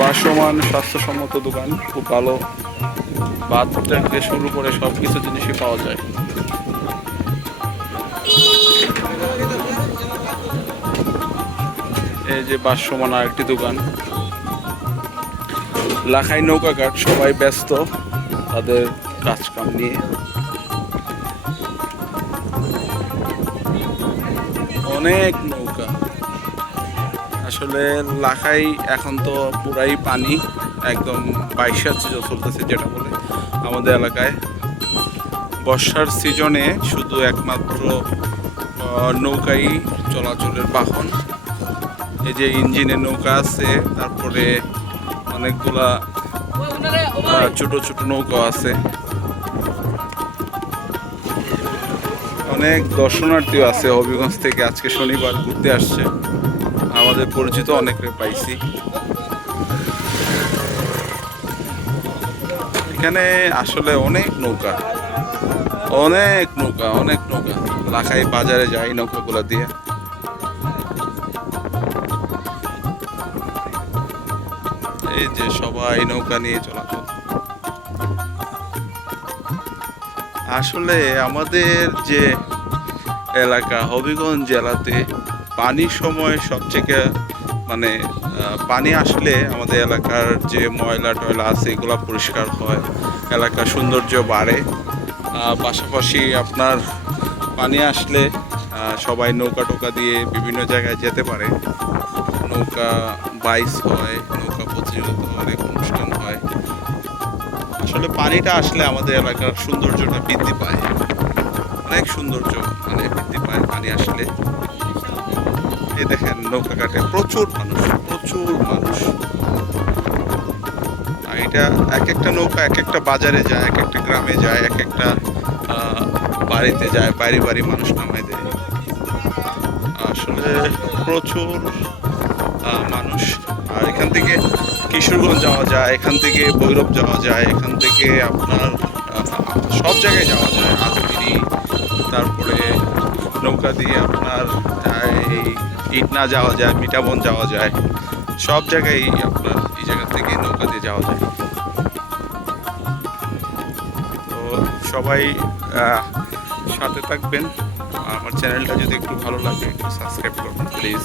বাসমান স্বাস্থ্যসম্মত দোকান, খুব ভালো। ভাত থেকে শুরু করে সব কিছু জিনিসই পাওয়া যায়। এই যে বাসমান আরেকটি দোকান। লাখাই নৌকা ঘাট, সবাই ব্যস্ত তাদের কাজ কাম নিয়ে। অনেক নৌকা। আসলে লাখাই এখন তো পুরাই পানি, একদম বাইশার সিজন চলতেছে যেটা বলে আমাদের এলাকায়। বর্ষার সিজনে শুধু একমাত্র নৌকাই চলাচলের বাহন। এই যে ইঞ্জিনের নৌকা আছে, তারপরে অনেকগুলা ছোট ছোট নৌকা আছে। অনেক দর্শনার্থীও আছে হবিগঞ্জ থেকে। আজকে শনিবার ঘুরতে আসছে। আমাদের পরিচিত অনেকে পাইছি। এখানে আসলে অনেক নৌকা। অনেক নৌকা অনেক নৌকা। লাখাই বাজারে যাই নৌকাগুলো দিয়ে। এই যে সবাই নৌকা নিয়ে চলাচল আসলে আমাদের যে এলাকা, হবিগঞ্জ জেলাতে পানির সময় সবথেকে মানে পানি আসলে আমাদের এলাকার যে ময়লা টয়লা আছে, এগুলো পরিষ্কার হয়। এলাকার সৌন্দর্য বাড়ে। পাশাপাশি আপনার পানি আসলে সবাই নৌকা টোকা দিয়ে বিভিন্ন জায়গায় যেতে পারে। নৌকা বাইস হয়, নৌকা প্রতিযোগিতা পানিটা আসলে আমাদের এলাকার সৌন্দর্যটা বৃদ্ধি পায়। অনেক সৌন্দর্য মানে বৃদ্ধি পায় পানি আসলে। এই দেখেন নৌকা কাটে প্রচুর মানুষ প্রচুর মানুষ। এটা এক একটা নৌকা এক একটা বাজারে যায় এক একটা গ্রামে যায় এক একটা বাড়িতে যায়, বাড়ি বাড়ি মানুষ নামাই দেয়। আসলে প্রচুর মানুষ। আর এখান থেকে কিশোরগঞ্জ যাওয়া যায়, এখান থেকে ভৈরব যাওয়া যায়, এখান থেকে আপনার সব জায়গায় যাওয়া যায়। আজমিরি তারপরে নৌকা দিয়ে আপনার এই ইটনা যাওয়া যায় মিঠাবন যাওয়া যায়। সব জায়গায় আপনার এই জায়গা থেকে নৌকা দিয়ে যাওয়া যায়। তো সবাই সাথে থাকবেন। আমার চ্যানেলটা যদি একটু ভালো লাগে, একটু সাবস্ক্রাইব করবেন, প্লিজ।